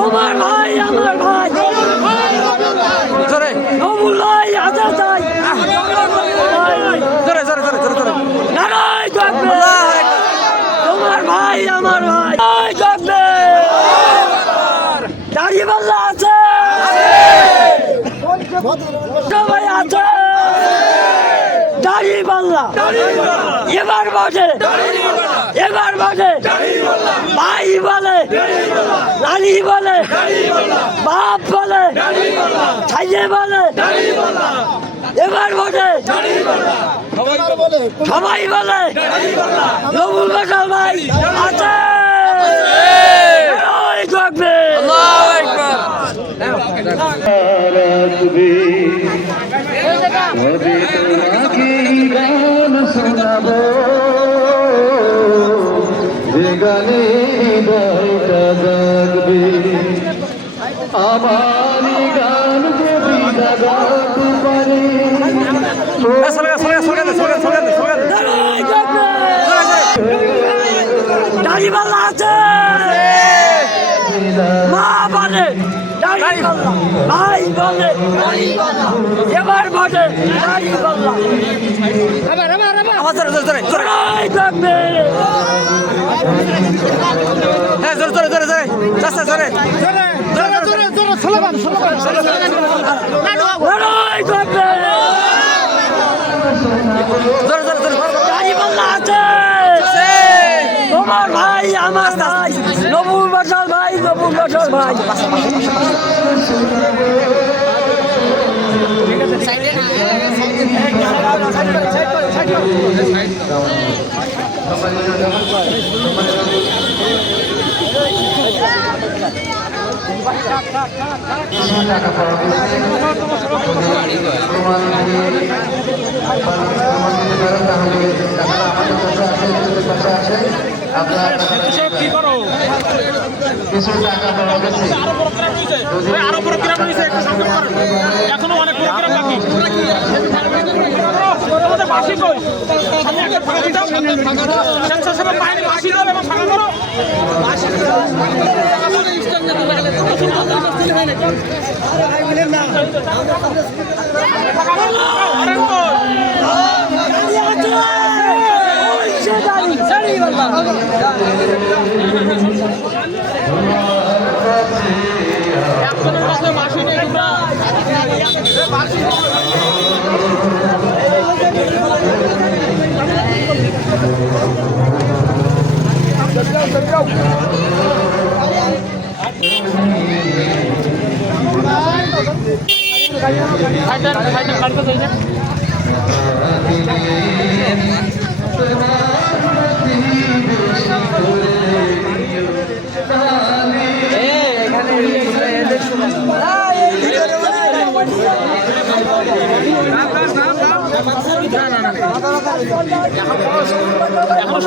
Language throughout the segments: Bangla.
তোমার ভাই আমার ভাই জোরে নবুল্লাই আজাদ চাই জোরে জোরে জোরে জোরে জোরে নারাই থাকবে তোমার ভাই আমার ভাই নারাই থাকবে দাড়িপাল্লা আছে সবাই আছে দাড়িপাল্লা এবার বসে ভাই বলে নানি বলে বাপ বলে ছাইয়ে বলে এবার বসে সবাই বলে নবুল বাসার ভাই আছে থাকবে গানে দয়টা জাগবে আমারি গান কবিতা গাতে পারে দাড়িপাল্লা আছে মা বলে দাড়িপাল্লা ভাই বলে দাড়িপাল্লা এবার বলে দাড়িপাল্লা আবার জোরে জোরে জোরে জোরে থাকবে হ্যাঁ জোরে জোরে জোরে জোরে চাচা জোরে লড়াই থাকবে জোরে জোরে জোরে দাড়িপাল্লা আছে তোমার ভাই আমার ভাই নবুল বাসার ভাই এখনো অনেক বাকি স্বেচ্ছাসেবক বাহিনী বাসি দল এবং ফাঁকা করো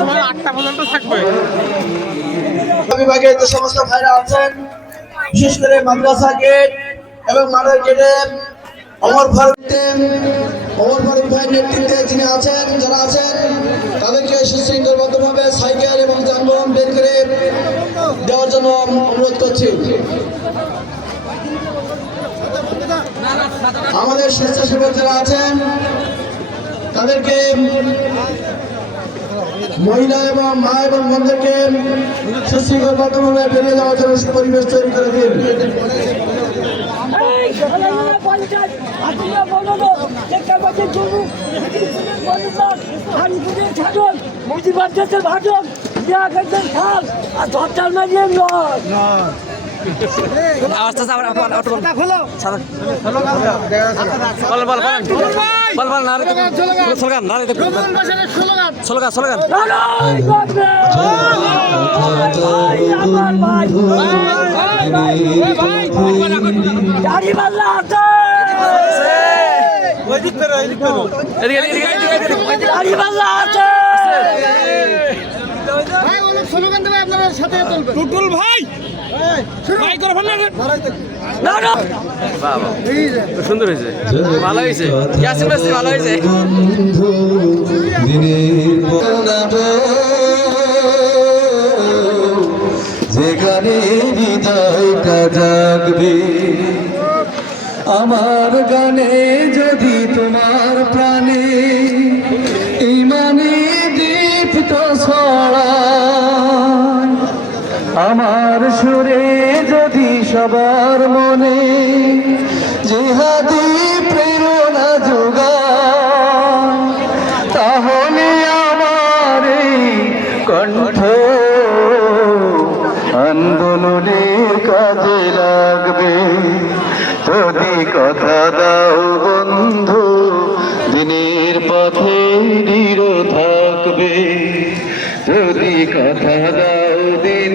সময় 8টা পর্যন্ত থাকবে। বিভাগের যে সমস্ত ভাইরা আছেন, বিশেষ করে মাদ্রাসা গেট এবং মাঠের গেটে অমর ফারুক ভাইয়ের নেতৃত্বে যিনি আছেন, যারা আছেন তাদেরকে সুশৃঙ্খলবদ্ধভাবে সাইকেল এবং যানবাহন বের করে দেওয়ার জন্য অনুরোধ করছি। আমাদের স্বেচ্ছাসেবক যারা আছেন তাদেরকে, মহিলা এবং মা এবং বোনদেরকে সুশৃঙ্খলবদ্ধভাবে বেরিয়ে যাওয়ার জন্য পরিবেশ তৈরি করে দিন। টুটুল ভাই সুন্দর হয়েছে, ভালো হয়েছে, ভালো হয়েছে। যে গানে হৃদয়টা জাগবে আমার গানে যদি তোমার প্রাণে ইমানে দীপ্ত ছড়ায় আমার সুরে যদি সবার মনে জিহাদি প্রেরণা যোগায় তাহলে আমার এই কণ্ঠ আন্দোলনের কাজে লাগবে যদি কথা দাও বন্ধু দিনের পথে দৃঢ় থাকবে যদি কথা দাও দিন